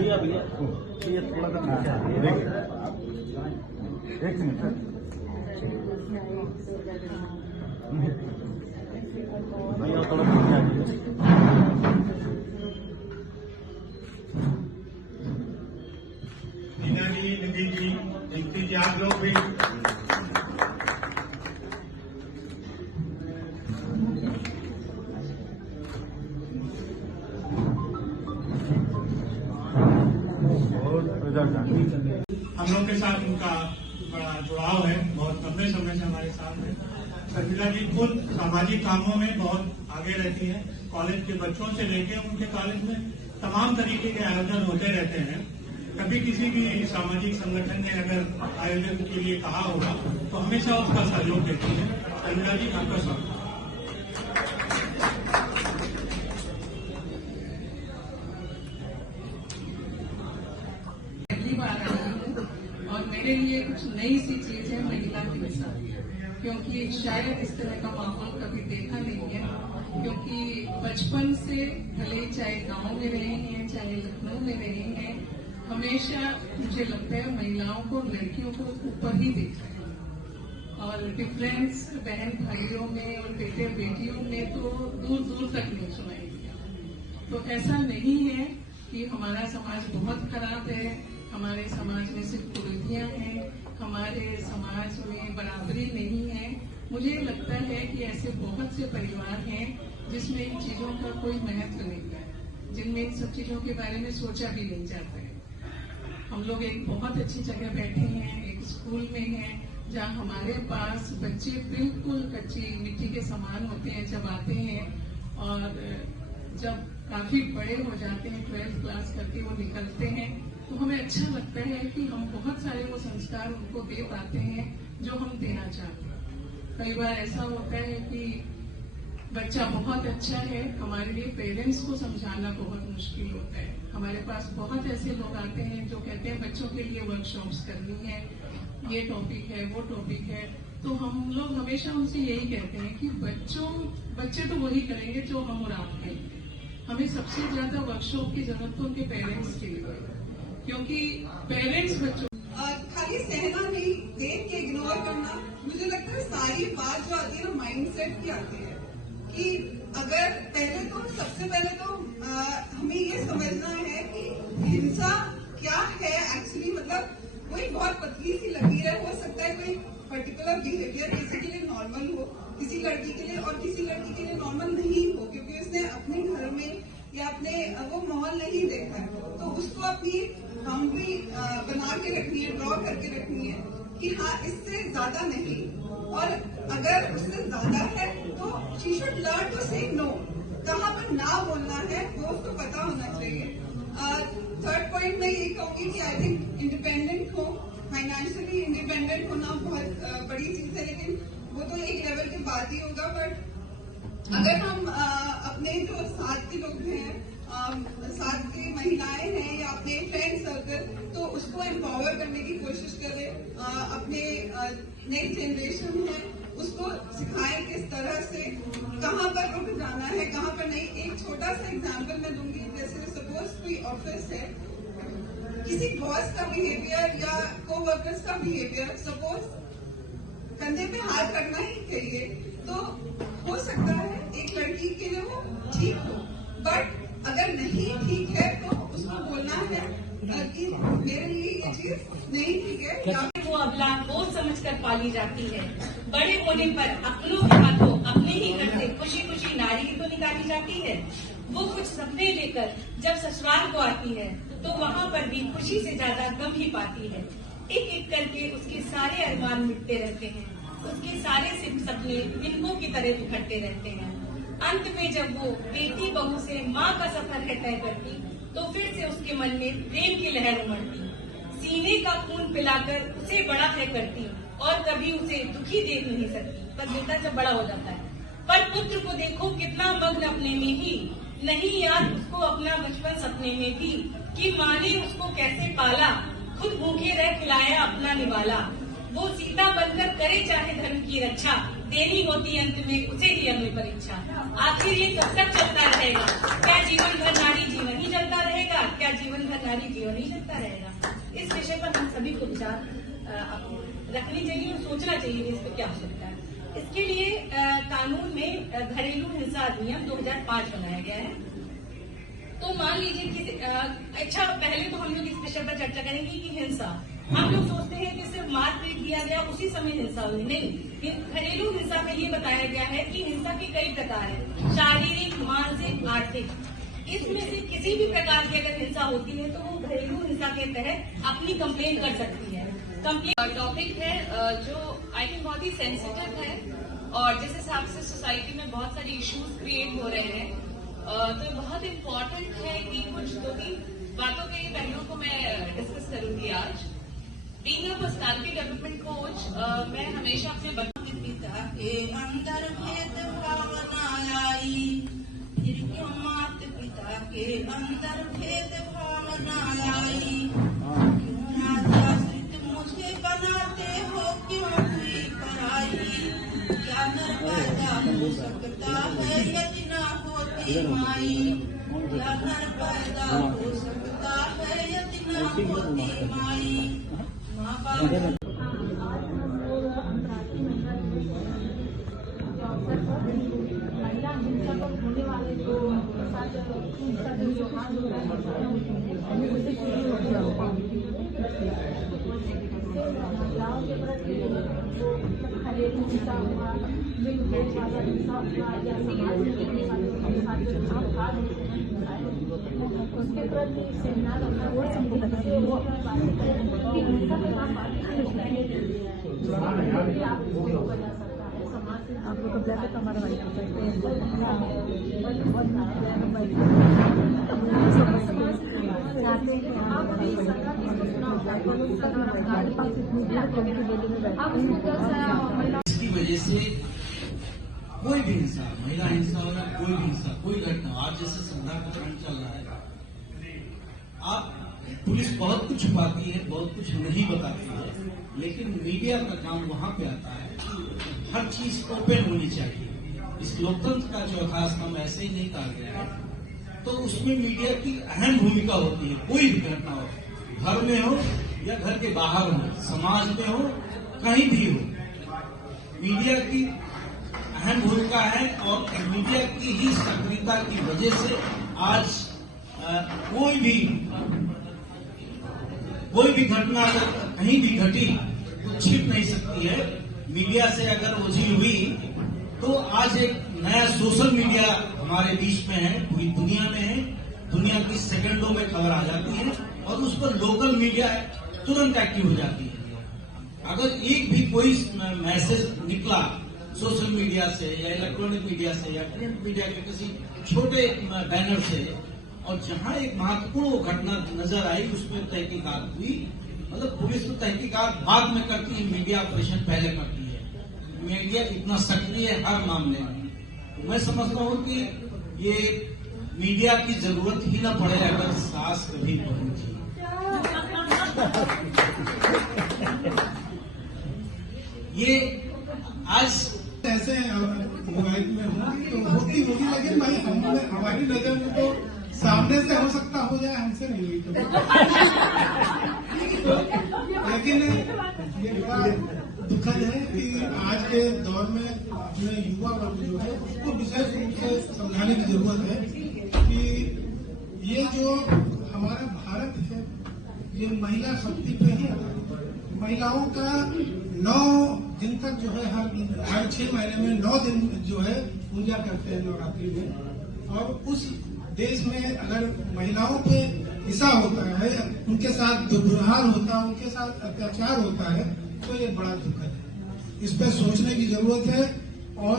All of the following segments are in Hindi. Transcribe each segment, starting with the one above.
भैया भैया ये थोड़ा सा एक मिनट भैया थोड़ा पीछे आ जाइए। नीना जी, निधि जी, दीप्ति जी, आप लोग भी हम लोग के साथ उनका बड़ा जुड़ाव है, बहुत लंबे समय से हमारे साथ है। शर्मिला जी खुद सामाजिक कामों में बहुत आगे रहती है। कॉलेज के बच्चों से लेकर उनके कॉलेज में तमाम तरीके के आयोजन होते रहते हैं। कभी किसी भी सामाजिक संगठन ने अगर आयोजन के लिए कहा होगा तो हमेशा उसका सहयोग देती है। शर्मिला जी, आपका स्वागत। और मेरे लिए कुछ नई सी चीज है महिला के साथ, क्योंकि शायद इस तरह का माहौल कभी देखा नहीं है। क्योंकि बचपन से भले चाहे गांव में रहे हैं चाहे लखनऊ में रहे हैं, हमेशा मुझे लगता है महिलाओं को लड़कियों को ऊपर ही देखा है। और डिफरेंस बहन भाइयों में और बेटे बेटियों में तो दूर दूर तक नहीं सुनाई दिया। तो ऐसा नहीं है कि हमारा समाज बहुत खराब है, हमारे समाज में सिर्फ कुरीतियां हैं, हमारे समाज में बराबरी नहीं है। मुझे लगता है कि ऐसे बहुत से परिवार हैं जिसमें इन चीजों का कोई महत्व नहीं है, जिनमें इन सब चीजों के बारे में सोचा भी नहीं जाता है। हम लोग एक बहुत अच्छी जगह बैठे हैं, एक स्कूल में हैं, जहाँ हमारे पास बच्चे बिल्कुल कच्ची मिट्टी के समान होते हैं जब आते हैं, और जब काफी बड़े हो जाते हैं 12th क्लास करके वो निकलते हैं, तो हमें अच्छा लगता है कि हम बहुत सारे वो संस्कार उनको दे पाते हैं जो हम देना चाहते हैं। कई बार ऐसा होता है कि बच्चा बहुत अच्छा है, हमारे लिए पेरेंट्स को समझाना बहुत मुश्किल होता है। हमारे पास बहुत ऐसे लोग आते हैं जो कहते हैं बच्चों के लिए वर्कशॉप्स करनी है, ये टॉपिक है वो टॉपिक है। तो हम लोग हमेशा उनसे यही कहते हैं कि बच्चे तो वही करेंगे जो हम और आप करेंगे। हमें सबसे ज्यादा वर्कशॉप की जरूरत तो उनके पेरेंट्स के लिए है, क्योंकि पेरेंट्स बच्चों खाली सहना नहीं, देख के इग्नोर करना। मुझे लगता है सारी बात जो आती है ना माइंडसेट की आती है कि अगर सबसे पहले तो हमें ये समझना है कि हिंसा क्या है एक्चुअली। मतलब कोई बहुत पतली सी लकीर है, हो सकता है कोई पर्टिकुलर बिहेवियर किसी के लिए नॉर्मल हो, किसी लड़की के लिए, और किसी लड़की के लिए नॉर्मल नहीं हो, क्योंकि उसने अपने घर में या अपने वो माहौल नहीं देखा है। तो उसको अपनी बाउंड्री बना के रखनी है, ड्रॉ करके रखनी है कि हाँ इससे ज्यादा नहीं, और अगर उससे ज्यादा है तो शी शुड लर्न टू से नो। कहाँ पर ना बोलना है वो उसको पता होना चाहिए। थर्ड पॉइंट मैं ये कहूंगी कि आई थिंक इंडिपेंडेंट हो, फाइनेंशियली इंडिपेंडेंट होना बहुत बड़ी चीज है, लेकिन वो तो एक लेवल के बाद ही होगा। बट अगर हम अपने जो साथ के लोग हैं, साथ की महिलाएं हैं या अपने फ्रेंड सर्कल, तो उसको एम्पावर करने की कोशिश करें। अपने नई जनरेशन है उसको सिखाएं किस तरह से कहाँ पर रुक जाना है, कहाँ पर नहीं। एक छोटा सा एग्जाम्पल मैं दूंगी, जैसे सपोज कोई ऑफिस है, किसी बॉस का बिहेवियर या कोवर्कर्स का बिहेवियर, सपोज कंधे पे हाथ रखना ही चाहिए, तो हो सकता है एक लड़की के लिए वो ठीक हो, बट अगर नहीं ठीक है तो उसको बोलना है कि मेरे लिए ये चीज नहीं ठीक है। वो अबला बोझ समझकर पाली जाती है, बड़े होने पर अपनों के हाथों अपने ही घर से खुशी खुशी नारी तो निकाली जाती है। वो कुछ सपने लेकर जब ससुराल को आती है तो वहाँ पर भी खुशी से ज्यादा गम ही पाती है। एक एक करके उसके सारे अरमान मिटते रहते हैं, उसके सारे सपने बिंदुओं की तरह बिखरते रहते हैं। अंत में जब वो बेटी बहू से माँ का सफर है तय करती, तो फिर से उसके मन में प्रेम की लहर उमड़ती, सीने का खून पिलाकर उसे बड़ा है करती, और कभी उसे दुखी देख नहीं सकती। पर बेटा जब बड़ा हो जाता है, पर पुत्र को देखो कितना मग्न अपने में ही, नहीं याद उसको अपना बचपन सपने में भी, कि माँ ने उसको कैसे पाला, खुद भूखे रह खिलाया अपना निवाला। वो सीता बनकर करे चाहे धर्म की रक्षा, देनी होती अंत में उसे ही अग्नि परीक्षा। आखिर ये कब तक चलता रहेगा? क्या जीवन भर नारी जीवन ही चलता रहेगा? क्या क्या जीवन भर नारी जीवन ही लगता रहेगा? इस विषय पर हम सभी को विचार रखनी चाहिए और सोचना चाहिए कि इसको क्या हो सकता है। इसके लिए कानून में घरेलू हिंसा अधिनियम 2005 बनाया गया है। तो मान लीजिए कि अच्छा, पहले तो हम लोग इस विषय पर चर्चा करेंगे कि हिंसा, हम लोग सोचते हैं कि सिर्फ मारपीट दिया गया उसी समय हिंसा हुई, नहीं। घरेलू हिंसा में ये बताया गया है कि हिंसा के कई प्रकार हैं, शारीरिक, मानसिक, आर्थिक। इसमें से किसी भी प्रकार की अगर हिंसा होती है तो वो घरेलू हिंसा के तहत अपनी कंप्लेन कर सकती है। कंप्लेन टॉपिक है जो आई थिंक बहुत ही सेंसिटिव है और जिस हिसाब से सोसाइटी में बहुत सारे इश्यूज क्रिएट हो रहे हैं, तो बहुत इम्पोर्टेंट है कि कुछ 2-3 बातों के पहलुओं को मैं डिस्कस करूंगी आज। Being a personality development coach, मैं हमेशा अपने बच्चों के पिता के अंदर भेद भावना आई, फिर क्यों माता पिता के अंदर भेद भावना आई, क्यों राजाश्रित मुझे बनाते हो, क्यों हुई पराई, क्या नर पैदा हो सकता है यदि ना होती माई, क्या नर पैदा हो सकता है यदि ना होती माई। माँ बाप होने वाले जो उसका जो व्यवहार होता है उससे शुरू हो जाता महिलाओं के प्रति जो घरेलू हिंसा हुआ, मिलमेल वाला हिंसा हुआ या समाज में रहने वाले उसके प्रति सेमिनार वो बातें करें कि हिंसा के नाम आप लोग कब जाते हमारा इसकी वजह से कोई भी हिंसा, महिला हिंसा हो या कोई भी हिंसा, कोई घटना, आज जैसे संविधान का ट्रेंड चल रहा है, आप पुलिस बहुत कुछ छुपाती है, बहुत कुछ नहीं बताती है, लेकिन मीडिया का काम वहां पे आता है कि हर चीज ओपन होनी चाहिए। इस लोकतंत्र का चौथा स्तंभ ऐसे ही नहीं कहा गया है, तो उसमें मीडिया की अहम भूमिका होती है। कोई भी घटना हो, घर में हो या घर के बाहर हो, समाज में हो, कहीं भी हो, मीडिया की अहम भूमिका है। और मीडिया की ही सक्रियता की वजह से आज कोई भी घटना अगर कहीं भी घटी तो छिप नहीं सकती है। मीडिया से अगर ओझी हुई तो आज एक नया सोशल मीडिया हमारे बीच में है, पूरी दुनिया में है, दुनिया की सेकंडों में खबर आ जाती है और उस पर लोकल मीडिया तुरंत एक्टिव हो जाती है। अगर एक भी कोई मैसेज निकला सोशल मीडिया से या इलेक्ट्रॉनिक मीडिया से या प्रिंट मीडिया के किसी छोटे बैनर से, और जहां एक महत्वपूर्ण घटना नजर आई उसमें तहकीकात हुई, मतलब पुलिस तो तहकीकात बाद में करती है, मीडिया ऑपरेशन पहले करती है। मीडिया इतना सक्रिय है हर मामले में, तो मैं समझता हूं कि ये मीडिया की जरूरत ही न पड़े अगर सास कभी पहुंची। ये आज ऐसे मोबाइल में तो होती होगी, लेकिन भाई हमारी नजर में तो सामने से हो सकता हो जाए, हमसे नहीं हुई तो। लेकिन ये बड़ा दुखद है कि आज के दौर में अपने युवा वर्ग जो है उसको विशेष रूप से समझाने की जरूरत है कि ये जो हमारा भारत है ये महिला शक्ति पे ही महिलाओं का 9 दिन तक जो है हर 6 महीने में 9 दिन जो है पूजा करते हैं नवरात्रि में। और उस देश में अगर महिलाओं पे हिंसा होता है, उनके साथ दुर्व्यवहार होता है, उनके साथ अत्याचार होता है, तो ये बड़ा दुखद है। इस पर सोचने की जरूरत है और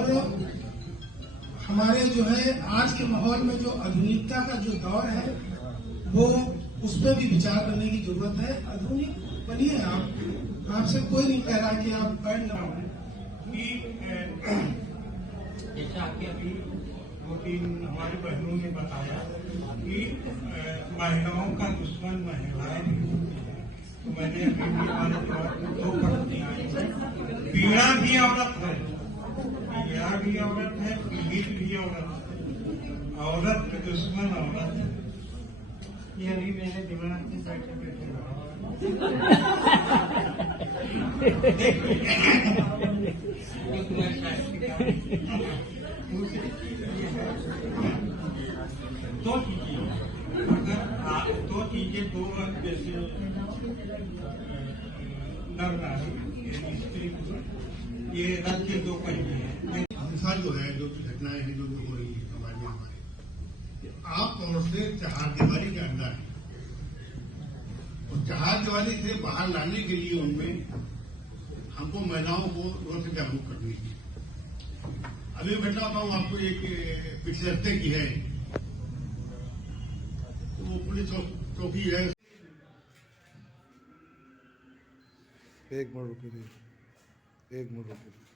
हमारे जो है आज के माहौल में जो आधुनिकता का जो दौर है वो उस पर भी विचार करने की जरूरत है। आधुनिक बनिए आप, आपसे कोई नहीं कह रहा कि आप पढ़ ना हो। जैसा कि अभी 2-3 हमारी बहनों ने बताया कि महिलाओं का दुश्मन महिलाएं नहीं होती है, तो मैंने अभी हमारे 2 पढ़ती आई है। पीड़ा भी औरत है, पीड़ा भी औरत है, पीड़ित भी औरत है, औरत के दुश्मन औरत है। कि अभी मेरे दिमाग में बैठे बैठे दो चीजें अगर दो चीजें दो जैसे नर नारी स्त्री पुरुष ये रथ के दो पहिए हैं। हिंसा जो है जो घटनाएं हैं जो हो रही है समाज में हमारे आप तौर से चहारदीवारी के अंदर है और चहारदीवारी से बाहर लाने के लिए उनमें हमको महिलाओं को रोज से जागरूक करनी है। अभी मैं घटना बताऊं आपको, एक पिछले हफ्ते की है, वो पुलिस चौकी है। एक मिनट रुकिए।